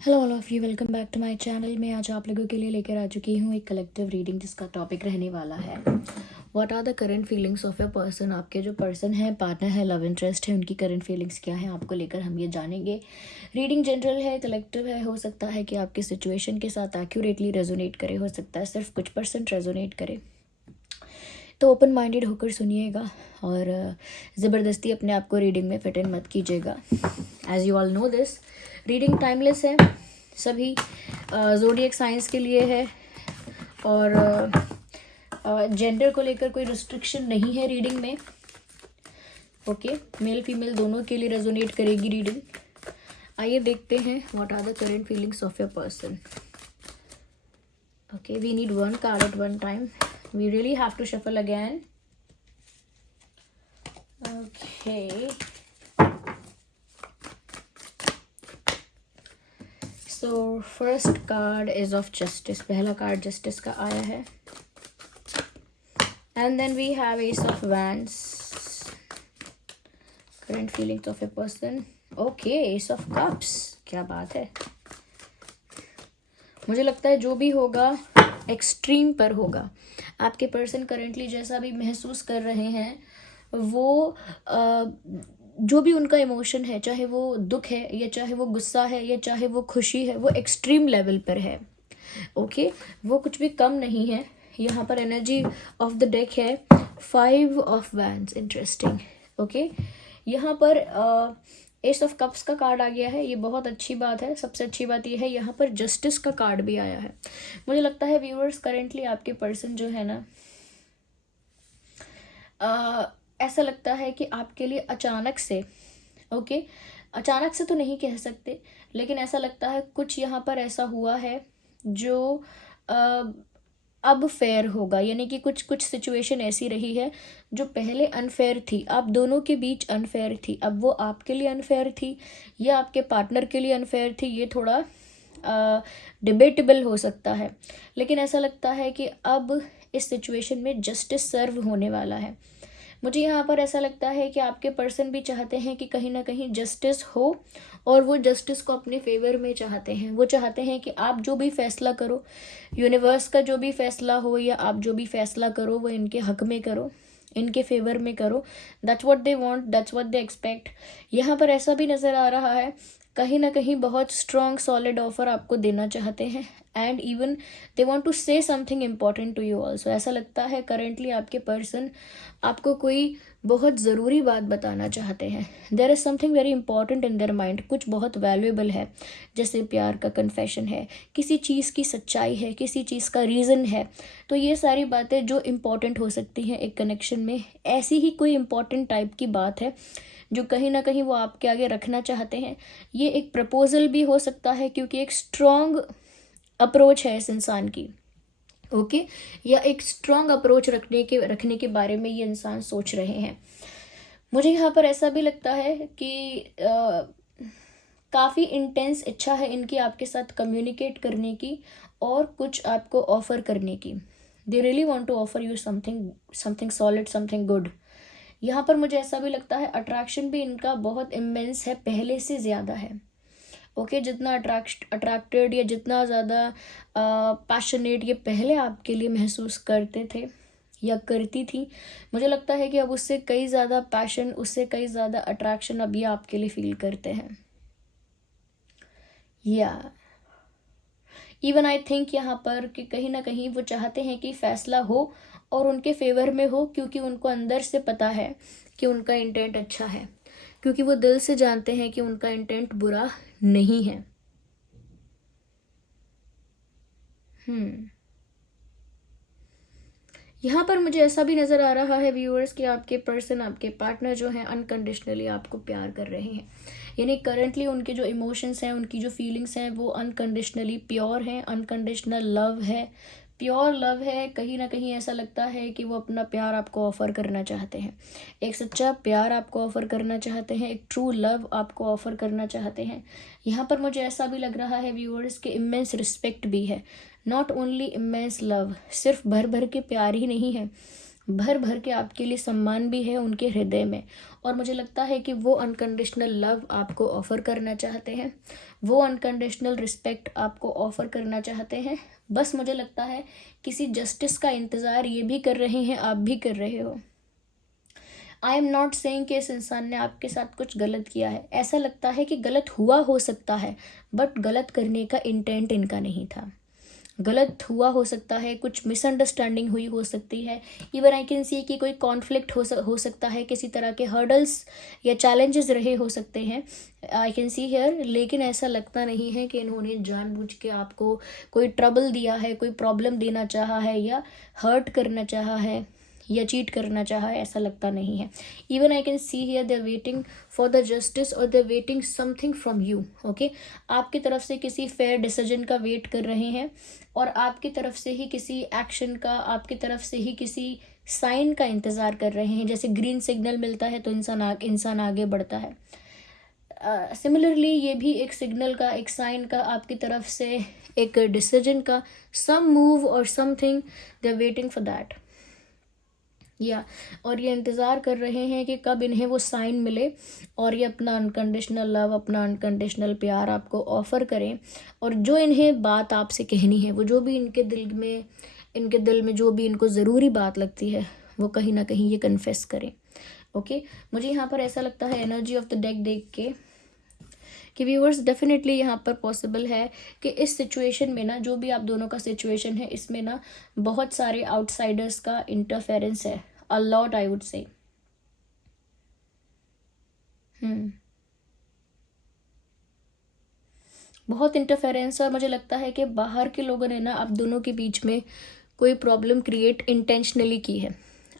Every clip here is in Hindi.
Hello all of you, welcome back to my channel. मैं आज आप लोगों के लिए लेकर आ चुकी हूँ एक कलेक्टिव रीडिंग जिसका टॉपिक रहने वाला है what are the current feelings of your person. आपके जो पर्सन है, पार्टनर है, लव इंटरेस्ट है, उनकी करंट फीलिंग्स क्या है आपको लेकर हम ये जानेंगे। रीडिंग जनरल है, कलेक्टिव है, हो सकता है कि आपकी सिचुएशन के साथ एक्यूरेटली रेजोनेट करे, हो सकता है सिर्फ कुछ % रेजोनेट करे। तो ओपन माइंडेड होकर सुनिएगा और ज़बरदस्ती अपने आप को रीडिंग में फिट इन मत कीजिएगा। As you all know this, reading timeless है, सभी ज़ोडिएक साइंस के लिए है और जेंडर को लेकर कोई रिस्ट्रिक्शन नहीं है रीडिंग में। ओके, मेल फीमेल दोनों के लिए रेजोनेट करेगी रीडिंग। आइए देखते हैं what are the current feelings of your person. Okay, we need one card at one time. We really have to shuffle again. Okay. So first card is of justice. पहला कार्ड जस्टिस का आया है. And then we have Ace of Wands. Current feelings of a person. Okay, Ace of Cups. क्या बात है. मुझे लगता है जो भी होगा एक्सट्रीम पर होगा। आपके पर्सन करेंटली जैसा भी महसूस कर रहे हैं वो जो भी उनका इमोशन है, चाहे वो दुख है या चाहे वो गुस्सा है या चाहे वो खुशी है, वो एक्सट्रीम लेवल पर है। ओके, वो कुछ भी कम नहीं है। यहाँ पर एनर्जी ऑफ द डेक है 5 ऑफ वैंड्स। इंटरेस्टिंग। ओके, यहाँ पर एस ऑफ कप्स का कार्ड आ गया है, ये बहुत अच्छी बात है। सबसे अच्छी बात ये है यहाँ पर जस्टिस का कार्ड भी आया है। मुझे लगता है व्यूअर्स करेंटली आपके पर्सन जो है ना, ऐसा लगता है कि आपके लिए अचानक से, ओके, अचानक से तो नहीं कह सकते, लेकिन ऐसा लगता है कुछ यहाँ पर ऐसा हुआ है जो अब फेयर होगा। यानी कि कुछ सिचुएशन ऐसी रही है जो पहले अनफेयर थी, आप दोनों के बीच अनफेयर थी, अब वो आपके लिए अनफेयर थी या आपके पार्टनर के लिए अनफेयर थी, ये थोड़ा डिबेटेबल हो सकता है। लेकिन ऐसा लगता है कि अब इस सिचुएशन में जस्टिस सर्व होने वाला है। मुझे यहाँ पर ऐसा लगता है कि आपके पर्सन भी चाहते हैं कि कहीं ना कहीं जस्टिस हो और वो जस्टिस को अपने फेवर में चाहते हैं। वो चाहते हैं कि आप जो भी फैसला करो, यूनिवर्स का जो भी फैसला हो या आप जो भी फैसला करो, वो इनके हक में करो, इनके फेवर में करो। That's what they want, that's what they expect. यहाँ पर ऐसा भी नज़र आ रहा है कहीं ना कहीं बहुत स्ट्रॉन्ग सॉलिड ऑफर आपको देना चाहते हैं and even they want to say something important to you also. ऐसा लगता है करेंटली आपके पर्सन आपको कोई बहुत ज़रूरी बात बताना चाहते हैं। There is something very important in their mind, कुछ बहुत वैल्यूएबल है, जैसे प्यार का कन्फेशन है, किसी चीज़ की सच्चाई है, किसी चीज़ का रीज़न है। तो ये सारी बातें जो इम्पॉर्टेंट हो सकती हैं एक कनेक्शन में, ऐसी ही कोई इम्पॉर्टेंट टाइप की बात है जो कहीं ना कहीं वो आपके आगे रखना चाहते हैं। ये एक प्रपोजल भी हो सकता है क्योंकि एक स्ट्रॉन्ग अप्रोच है इस इंसान की। ओके, या एक स्ट्रॉन्ग अप्रोच रखने के बारे में ये इंसान सोच रहे हैं। मुझे यहाँ पर ऐसा भी लगता है कि काफ़ी इंटेंस इच्छा है इनकी आपके साथ कम्युनिकेट करने की और कुछ आपको ऑफर करने की। They really want to offer you something solid, something good. यहाँ पर मुझे ऐसा भी लगता है अट्रैक्शन भी इनका बहुत इमेंस है, पहले से ज़्यादा है। ओके, जितना अट्रैक्टेड या जितना ज़्यादा पैशनेट ये पहले आपके लिए महसूस करते थे या करती थी, मुझे लगता है कि अब उससे कई ज़्यादा पैशन, उससे कई ज़्यादा अट्रैक्शन अब ये आपके लिए फील करते हैं। या इवन आई थिंक यहाँ पर कि कहीं ना कहीं वो चाहते हैं कि फैसला हो और उनके फेवर में हो, क्योंकि उनको अंदर से पता है कि उनका इंटेंट अच्छा है, क्योंकि वो दिल से जानते हैं कि उनका इंटेंट बुरा नहीं है। यहाँ पर मुझे ऐसा भी नज़र आ रहा है व्यूअर्स कि आपके पर्सन, आपके पार्टनर जो हैं अनकंडीशनली आपको प्यार कर रहे हैं। यानी करंटली उनके जो इमोशंस हैं, उनकी जो फीलिंग्स हैं, वो अनकंडीशनली प्योर हैं, अनकंडीशनल लव है, प्योर लव है। कहीं ना कहीं ऐसा लगता है कि वो अपना प्यार आपको ऑफ़र करना चाहते हैं, एक सच्चा प्यार आपको ऑफ़र करना चाहते हैं, एक ट्रू लव आपको ऑफ़र करना चाहते हैं। यहाँ पर मुझे ऐसा भी लग रहा है व्यूअर्स कि इमेंस रिस्पेक्ट भी है, नॉट ओनली इमेंस लव। सिर्फ भर भर के प्यार ही नहीं है, भर भर के आपके लिए सम्मान भी है उनके हृदय में। और मुझे लगता है कि वो अनकंडीशनल लव आपको ऑफ़र करना चाहते हैं, वो अनकंडीशनल रिस्पेक्ट आपको ऑफ़र करना चाहते हैं। बस मुझे लगता है किसी जस्टिस का इंतज़ार ये भी कर रहे हैं, आप भी कर रहे हो। आई एम नॉट सेइंग कि इस इंसान ने आपके साथ कुछ गलत किया है, ऐसा लगता है कि गलत हुआ हो सकता है, बट गलत करने का इंटेंट इनका नहीं था। गलत हुआ हो सकता है, कुछ मिसअंडरस्टैंडिंग हुई हो सकती है, इवन आई कैन सी कि कोई कॉन्फ्लिक्ट हो सकता है, किसी तरह के हर्डल्स या चैलेंजेस रहे हो सकते हैं, आई कैन सी हियर। लेकिन ऐसा लगता नहीं है कि इन्होंने जानबूझ के आपको कोई ट्रबल दिया है, कोई प्रॉब्लम देना चाहा है, या हर्ट करना चाहा है, या चीट करना चाहा है, ऐसा लगता नहीं है। Even I can see here they are waiting for the justice और they are waiting something from you. Okay, आपकी तरफ से किसी फेयर डिसीजन का वेट कर रहे हैं, और आपकी तरफ से ही किसी एक्शन का, आपकी तरफ से ही किसी साइन का इंतज़ार कर रहे हैं। जैसे ग्रीन सिग्नल मिलता है तो इंसान आगे बढ़ता है। सिमिलरली ये भी एक सिग्नल का, एक साइन का, आपकी तरफ से एक डिसीजन का, some move or something, they are waiting for that. और ये इंतज़ार कर रहे हैं कि कब इन्हें वो साइन मिले और ये अपना अनकंडीशनल लव, अपना अनकंडीशनल प्यार आपको ऑफ़र करें। और जो इन्हें बात आपसे कहनी है, वो जो भी इनके दिल में जो भी इनको ज़रूरी बात लगती है, वो कहीं ना कहीं ये कन्फेस करें। ओके, मुझे यहाँ पर ऐसा लगता है एनर्जी ऑफ द डेक देख के कि व्यूअर्स डेफिनेटली यहाँ पर पॉसिबल है कि इस सिचुएशन में ना, जो भी आप दोनों का सिचुएशन है, इसमें ना बहुत सारे आउटसाइडर्स का इंटरफेरेंस है, a lot I would say. बहुत इंटरफेरेंस। और मुझे लगता है कि बाहर के लोगों ने ना आप दोनों के बीच में कोई प्रॉब्लम क्रिएट इंटेंशनली की है।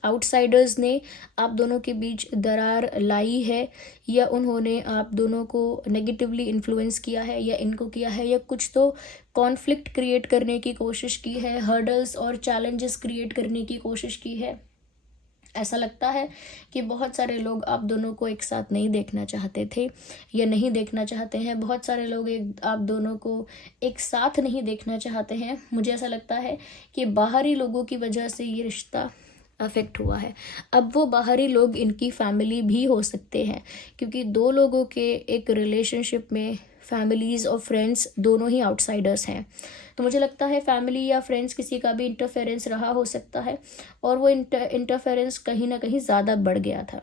आउटसाइडर्स ने आप दोनों के बीच दरार लाई है, या उन्होंने आप दोनों को नेगेटिवली इन्फ्लुएंस किया है, या इनको किया है, या कुछ तो कॉन्फ्लिक्ट क्रिएट करने की कोशिश की है, हर्डल्स और चैलेंजेस क्रिएट करने की कोशिश की है। ऐसा लगता है कि बहुत सारे लोग आप दोनों को एक साथ नहीं देखना चाहते थे, या नहीं देखना चाहते हैं। बहुत सारे लोग आप दोनों को एक साथ नहीं देखना चाहते हैं। मुझे ऐसा लगता है कि बाहरी लोगों की वजह से ये रिश्ता अफेक्ट हुआ है। अब वो बाहरी लोग इनकी फैमिली भी हो सकते हैं, क्योंकि दो लोगों के एक रिलेशनशिप में फैमिलीज़ और फ्रेंड्स दोनों ही आउटसाइडर्स हैं। तो मुझे लगता है फैमिली या फ्रेंड्स किसी का भी इंटरफेरेंस रहा हो सकता है, और वो इंटरफेरेंस कहीं ना कहीं ज़्यादा बढ़ गया था।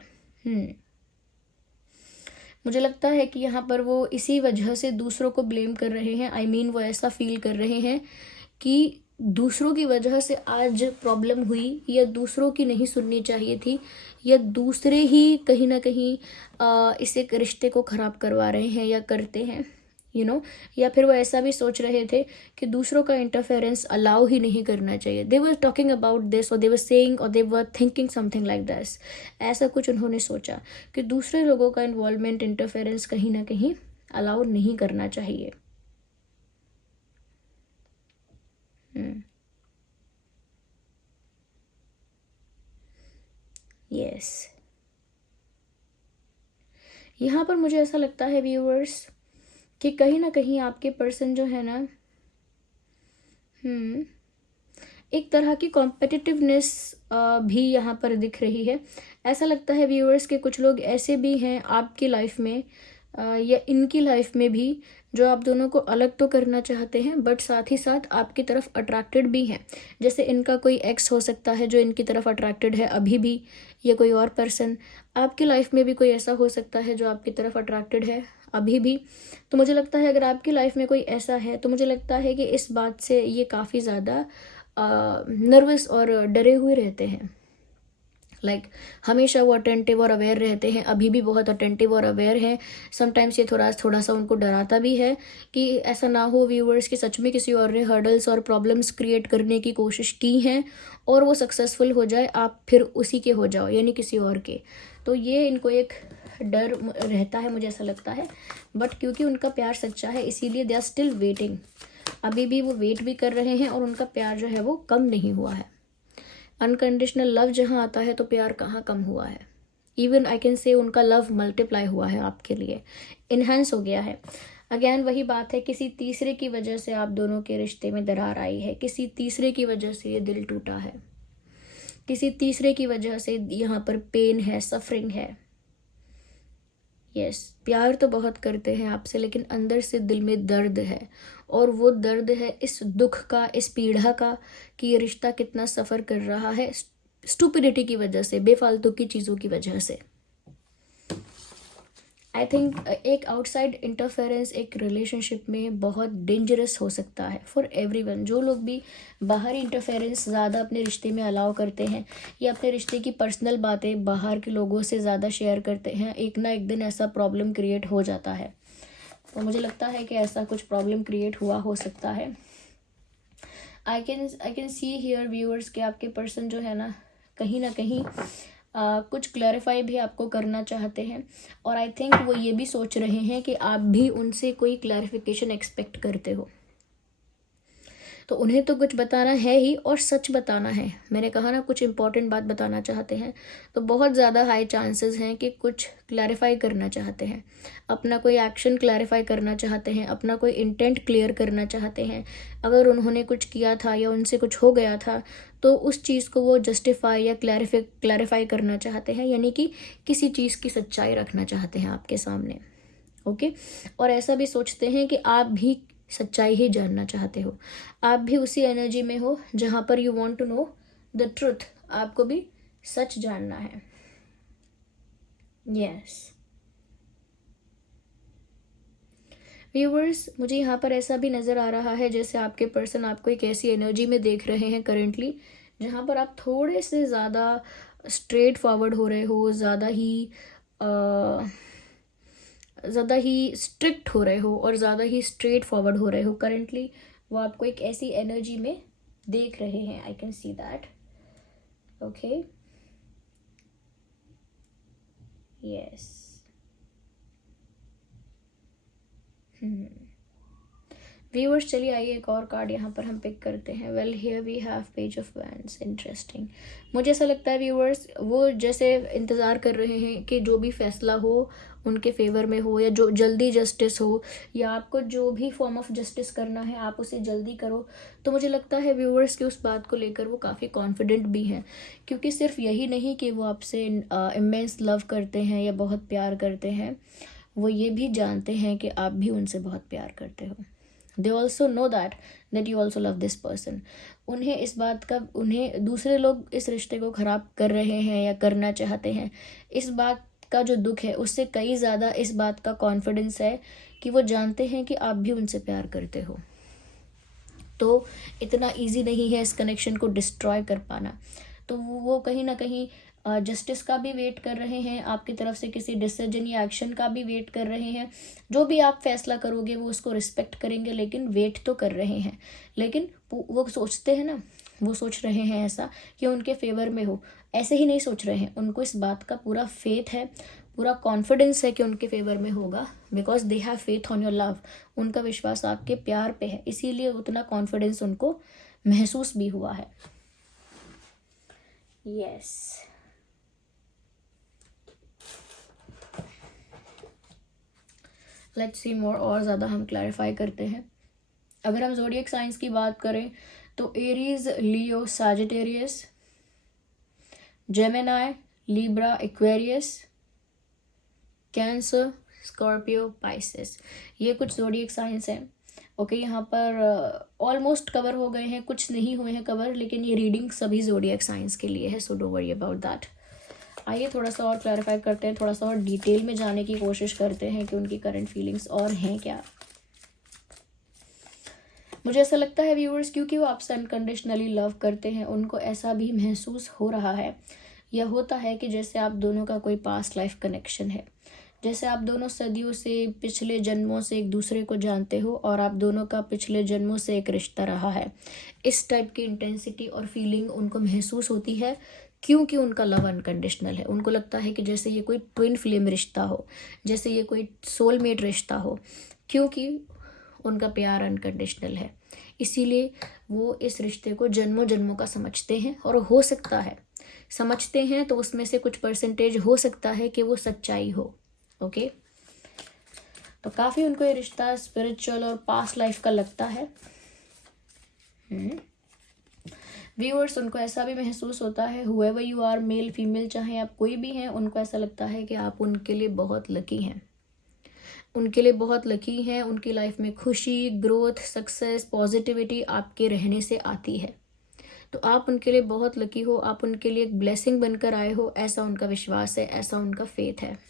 मुझे लगता है कि यहाँ पर वो इसी वजह से दूसरों को ब्लेम कर रहे हैं। आई मीन वो ऐसा फील कर रहे हैं कि दूसरों की वजह से आज प्रॉब्लम हुई, या दूसरों की नहीं सुननी चाहिए थी, या दूसरे ही कहीं ना कहीं इस एक रिश्ते को ख़राब करवा रहे हैं या करते हैं, या फिर वो ऐसा भी सोच रहे थे कि दूसरों का इंटरफेरेंस अलाउ ही नहीं करना चाहिए। They were talking about this, और दे वर सेइंग, और they were thinking something like this. ऐसा कुछ उन्होंने सोचा कि दूसरे लोगों का इन्वॉल्वमेंट, इंटरफेरेंस कहीं ना कहीं अलाउ नहीं करना चाहिए। यस, यहाँ पर मुझे ऐसा लगता है व्यूअर्स कि कहीं ना कहीं आपके पर्सन जो है ना, एक तरह की कॉम्पिटिटिवनेस भी यहाँ पर दिख रही है। ऐसा लगता है व्यूअर्स कि कुछ लोग ऐसे भी हैं आपकी लाइफ में, या इनकी लाइफ में भी, जो आप दोनों को अलग तो करना चाहते हैं, बट साथ ही साथ आपकी तरफ अट्रैक्टेड भी हैं। जैसे इनका कोई एक्स हो सकता है जो इनकी तरफ अट्रैक्टेड है अभी भी, या कोई और पर्सन आपकी लाइफ में भी कोई ऐसा हो सकता है जो आपकी तरफ अट्रैक्टेड है अभी भी। तो मुझे लगता है अगर आपकी लाइफ में कोई ऐसा है, तो मुझे लगता है कि इस बात से ये काफ़ी ज़्यादा नर्वस और डरे हुए रहते हैं। हमेशा वो अटेंटिव और अवेयर रहते हैं, अभी भी बहुत अटेंटिव और अवेयर हैं। समटाइम्स ये थोड़ा सा उनको डराता भी है कि ऐसा ना हो व्यूअर्स कि सच में किसी और ने हर्डल्स और प्रॉब्लम्स क्रिएट करने की कोशिश की हैं और वो सक्सेसफुल हो जाए, आप फिर उसी के हो जाओ, यानी किसी और के। तो ये इनको एक डर रहता है, मुझे ऐसा लगता है। बट क्योंकि उनका प्यार सच्चा है, इसीलिए दे आर स्टिल वेटिंग। अभी भी वो वेट भी कर रहे हैं, और उनका प्यार जो है वो कम नहीं हुआ है। अनकंडीशनल लव जहाँ आता है तो प्यार कहाँ कम हुआ है। इवन आई कैन से उनका लव मल्टीप्लाई हुआ है आपके लिए, इन्हेंस हो गया है। अगेन वही बात है, किसी तीसरे की वजह से आप दोनों के रिश्ते में दरार आई है, किसी तीसरे की वजह से ये दिल टूटा है। किसी तीसरे की वजह से यहाँ पर पेन है, सफरिंग है। यस, प्यार तो बहुत करते हैं आपसे, लेकिन अंदर से दिल में दर्द है, और वो दर्द है इस दुख का, इस पीड़ा का, कि ये रिश्ता कितना सफ़र कर रहा है स्टुपिडिटी की वजह से, बेफालतू की चीज़ों की वजह से। आई थिंक एक आउटसाइड इंटरफेरेंस एक रिलेशनशिप में बहुत डेंजरस हो सकता है फॉर एवरीवन। जो लोग भी बाहरी इंटरफेरेंस ज़्यादा अपने रिश्ते में अलाउ करते हैं, या अपने रिश्ते की पर्सनल बातें बाहर के लोगों से ज़्यादा शेयर करते हैं, एक ना एक दिन ऐसा प्रॉब्लम क्रिएट हो जाता है। तो मुझे लगता है कि ऐसा कुछ प्रॉब्लम क्रिएट हुआ हो सकता है। आई कैन सी हियर व्यूअर्स कि आपके पर्सन जो है ना कहीं कुछ क्लैरिफाई भी आपको करना चाहते हैं, और आई थिंक वो ये भी सोच रहे हैं कि आप भी उनसे कोई क्लैरिफिकेशन एक्सपेक्ट करते हो। तो उन्हें तो कुछ बताना है ही, और सच बताना है। मैंने कहा ना, कुछ इंपॉर्टेंट बात बताना चाहते हैं, तो बहुत ज़्यादा हाई चांसेस हैं कि कुछ क्लैरिफाई करना चाहते हैं, अपना कोई एक्शन क्लैरिफाई करना चाहते हैं, अपना कोई इंटेंट क्लियर करना चाहते हैं। अगर उन्होंने कुछ किया था या उनसे कुछ हो गया था, तो उस चीज़ को वो जस्टिफाई या क्लैरिफाई करना चाहते हैं, यानी कि किसी चीज़ की सच्चाई रखना चाहते हैं आपके सामने। ओके, और ऐसा भी सोचते हैं कि आप भी सच्चाई ही जानना चाहते हो, आप भी उसी एनर्जी में हो जहाँ पर you want to know the truth, आपको भी सच जानना है। यस व्यूवर्स, मुझे यहाँ पर ऐसा भी नज़र आ रहा है जैसे आपके पर्सन आपको एक ऐसी एनर्जी में देख रहे हैं करंटली, जहाँ पर आप थोड़े से ज़्यादा स्ट्रेट फॉरवर्ड हो रहे हो, ज़्यादा ही स्ट्रिक्ट हो रहे हो, और ज़्यादा ही स्ट्रेट फॉरवर्ड हो रहे हो करंटली। वो आपको एक ऐसी एनर्जी में देख रहे हैं। आई can see that. Okay, yes. Viewers, चलिए आइए एक और कार्ड यहाँ पर हम पिक करते हैं। Well here we have page of wands. Interesting. मुझे ऐसा लगता है व्यूअर्स, वो जैसे इंतज़ार कर रहे हैं कि जो भी फैसला हो उनके फेवर में हो, या जो जल्दी जस्टिस हो, या आपको जो भी फॉर्म ऑफ जस्टिस करना है आप उसे जल्दी करो। तो मुझे लगता है व्यूअर्स कि उस बात को लेकर वो काफ़ी कॉन्फिडेंट भी हैं, क्योंकि सिर्फ यही नहीं कि वो आपसे इमेंस लव करते हैं या बहुत प्यार करते हैं, वो ये भी जानते हैं कि आप भी उनसे बहुत प्यार करते हो। They also know that you also love this person. उन्हें दूसरे लोग इस रिश्ते को ख़राब कर रहे हैं या करना चाहते हैं, इस बात का जो दुख है उससे कई ज़्यादा इस बात का कॉन्फिडेंस है कि वो जानते हैं कि आप भी उनसे प्यार करते हो। तो इतना इजी नहीं है इस कनेक्शन को डिस्ट्रॉय कर पाना। तो वो कहीं ना कहीं जस्टिस का भी वेट कर रहे हैं, आपकी तरफ से किसी डिसीजन या एक्शन का भी वेट कर रहे हैं। जो भी आप फैसला करोगे वो उसको रिस्पेक्ट करेंगे, लेकिन वेट तो कर रहे हैं। लेकिन वो सोचते हैं ना, वो सोच रहे हैं ऐसा कि उनके फेवर में हो, ऐसे ही नहीं सोच रहे हैं। उनको इस बात का पूरा फेथ है, पूरा कॉन्फिडेंस है कि उनके फेवर में होगा, because they have faith on your love. उनका विश्वास आपके प्यार पे है, इसीलिए उतना कॉन्फिडेंस उनको महसूस भी हुआ है। यस लेट्स सी मोर, और ज़्यादा हम क्लैरिफाई करते हैं। अगर हम ज़ोडिएक साइंस की बात करें तो Aries, Leo, Sagittarius, Gemini, Libra, Aquarius, Cancer, Scorpio, Pisces, ये कुछ ज़ोडिएक साइंस हैं। ओके, यहाँ पर ऑलमोस्ट कवर हो गए हैं, कुछ नहीं हुए हैं कवर, लेकिन ये रीडिंग सभी ज़ोडिएक साइंस के लिए है, so don't worry about that. आइए थोड़ा सा और क्लैरिफाई करते हैं, थोड़ा सा और डिटेल में जाने की कोशिश करते हैं कि उनकी करंट फीलिंग्स और हैं क्या। मुझे ऐसा लगता है व्यूअर्स, क्योंकि वो आपसे अनकंडीशनली लव करते हैं, उनको ऐसा भी महसूस हो रहा है या होता है कि जैसे आप दोनों का कोई पास्ट लाइफ कनेक्शन है, जैसे आप दोनों सदियों से, पिछले जन्मों से एक दूसरे को जानते हो, और आप दोनों का पिछले जन्मों से एक रिश्ता रहा है। इस टाइप की इंटेंसिटी और फीलिंग उनको महसूस होती है, क्योंकि उनका लव अनकंडीशनल है। उनको लगता है कि जैसे ये कोई ट्विन फ्लेम रिश्ता हो, जैसे ये कोई सोलमेट रिश्ता हो, क्योंकि उनका प्यार अनकंडीशनल है। इसीलिए वो इस रिश्ते को जन्मों जन्मों का समझते हैं, और हो सकता है समझते हैं तो उसमें से कुछ परसेंटेज हो सकता है कि वो सच्चाई हो। ओके, तो काफ़ी उनको ये रिश्ता स्पिरिचुअल और पास्ट लाइफ का लगता है। व्यूअर्स, उनको ऐसा भी महसूस होता है, whoever you are, male female चाहे आप कोई भी हैं, उनको ऐसा लगता है कि आप उनके लिए बहुत लकी हैं, उनके लिए बहुत लकी हैं। उनकी लाइफ में खुशी, ग्रोथ, सक्सेस, पॉजिटिविटी आपके रहने से आती है। तो आप उनके लिए बहुत लकी हो, आप उनके लिए एक ब्लेसिंग बनकर आए हो, ऐसा उनका विश्वास है, ऐसा उनका फेथ है।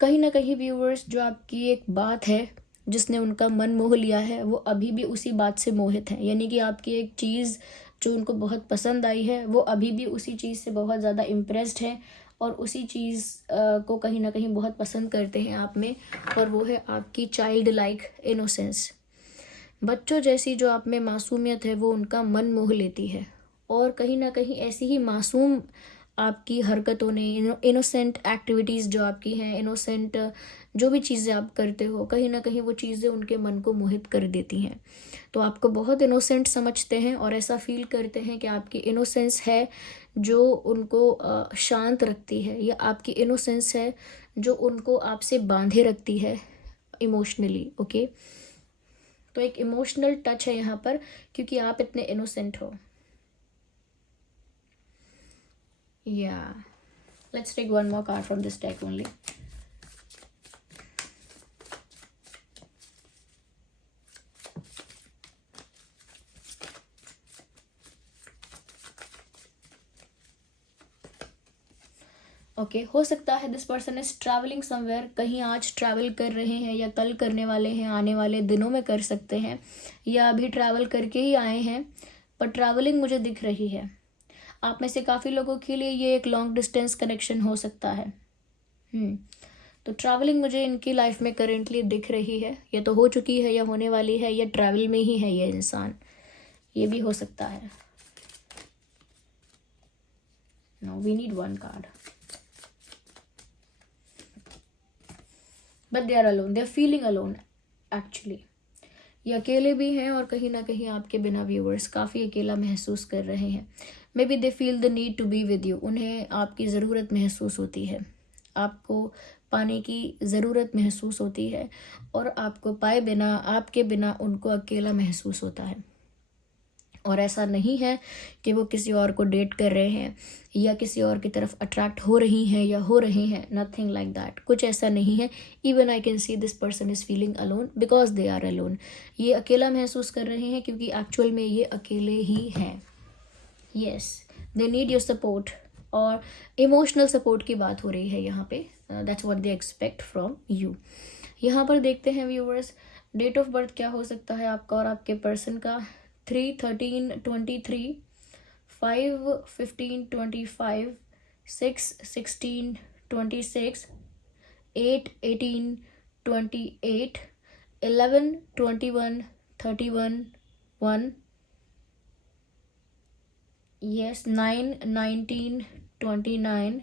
कहीं ना कहीं व्यूअर्स, जो आपकी एक बात है जिसने उनका मन मोह लिया है, वो अभी भी उसी बात से मोहित हैं। यानी कि आपकी एक चीज़ जो उनको बहुत पसंद आई है, वो अभी भी उसी चीज़ से बहुत ज़्यादा इम्प्रेस्ड हैं और उसी चीज़ को कहीं ना कहीं बहुत पसंद करते हैं आप में, और वो है आपकी चाइल्ड लाइक इनोसेंस। बच्चों जैसी जो आप में मासूमियत है, वो उनका मन मोह लेती है। और कहीं ना कहीं ऐसी ही मासूम आपकी हरकतों ने, इनोसेंट एक्टिविटीज़ जो आपकी हैं, इनोसेंट जो भी चीज़ें आप करते हो, कहीं ना कहीं वो चीज़ें उनके मन को मोहित कर देती हैं। तो आपको बहुत इनोसेंट समझते हैं और ऐसा फील करते हैं कि आपकी इनोसेंस है जो उनको शांत रखती है, या आपकी इनोसेंस है जो उनको आपसे बांधे रखती है इमोशनली। ओके, तो एक इमोशनल टच है यहाँ पर, क्योंकि आप इतने इनोसेंट हो। Yeah, let's take one more card from this deck only. Okay, हो सकता है this person is travelling somewhere, कहीं आज ट्रैवल कर रहे हैं या कल करने वाले हैं, आने वाले दिनों में कर सकते हैं, या अभी ट्रैवल करके ही आए हैं, पर ट्रैवलिंग मुझे दिख रही है। आप में से काफ़ी लोगों के लिए ये एक लॉन्ग डिस्टेंस कनेक्शन हो सकता है। तो ट्रैवलिंग मुझे इनकी लाइफ में करेंटली दिख रही है, या तो हो चुकी है या होने वाली है, या ट्रैवल में ही है ये इंसान, ये भी हो सकता है। No, we need one card. But they are alone, they are feeling alone actually. ये अकेले भी हैं और कहीं ना कहीं आपके बिना व्यूअर्स काफ़ी अकेला महसूस कर रहे हैं। Maybe they feel the need to be with you, उन्हें आपकी ज़रूरत महसूस होती है, आपको पाने की ज़रूरत महसूस होती है, और आपको पाए बिना, आपके बिना उनको अकेला महसूस होता है। और ऐसा नहीं है कि वो किसी और को डेट कर रहे हैं या किसी और की तरफ अट्रैक्ट हो रही हैं या हो रहे हैं, नथिंग लाइक दैट, कुछ ऐसा नहीं है। Even I can see this person is feeling alone because they are alone. ये अकेला महसूस कर रहे हैं क्योंकि एक्चुअल में ये अकेले ही हैं। Yes, they need your support, और इमोशनल सपोर्ट की बात हो रही है यहाँ पे। That's what they expect from you. यहाँ पर देखते हैं व्यूअर्स, डेट ऑफ बर्थ क्या हो सकता है आपका और आपके पर्सन का। 3/13/23, 5/15/25, 6/16/26, 8/18/28, 11/21/31, 1, yes, 9/19/29।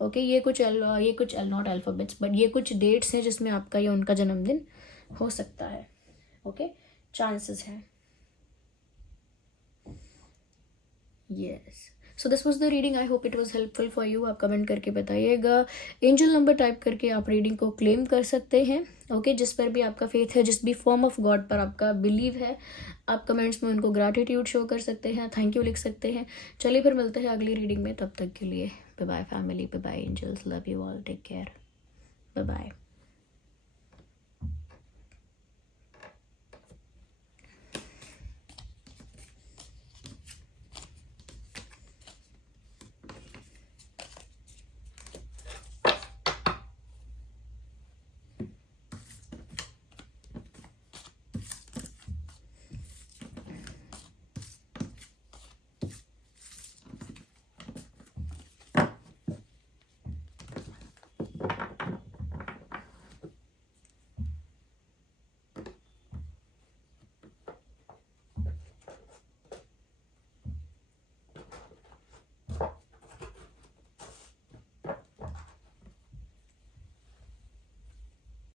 ओके, ये कुछ नॉट अल्फ़ाबेट्स, बट ये कुछ डेट्स हैं जिसमें आपका या उनका जन्मदिन हो सकता है। ओके, चांसेस हैं। Yes, so this was the reading. I hope it was helpful for you. आप कमेंट करके बताइएगा, एंजल नंबर टाइप करके आप रीडिंग को क्लेम कर सकते हैं। ओके, जिस पर भी आपका फेथ है, जिस भी फॉर्म ऑफ गॉड पर आपका बिलीव है, आप कमेंट्स में उनको ग्रैटिट्यूड शो कर सकते हैं, थैंक यू लिख सकते हैं। चलिए फिर मिलते हैं अगली रीडिंग में, तब तक के लिए bye bye family, bye bye angels, love you all, take care, bye bye.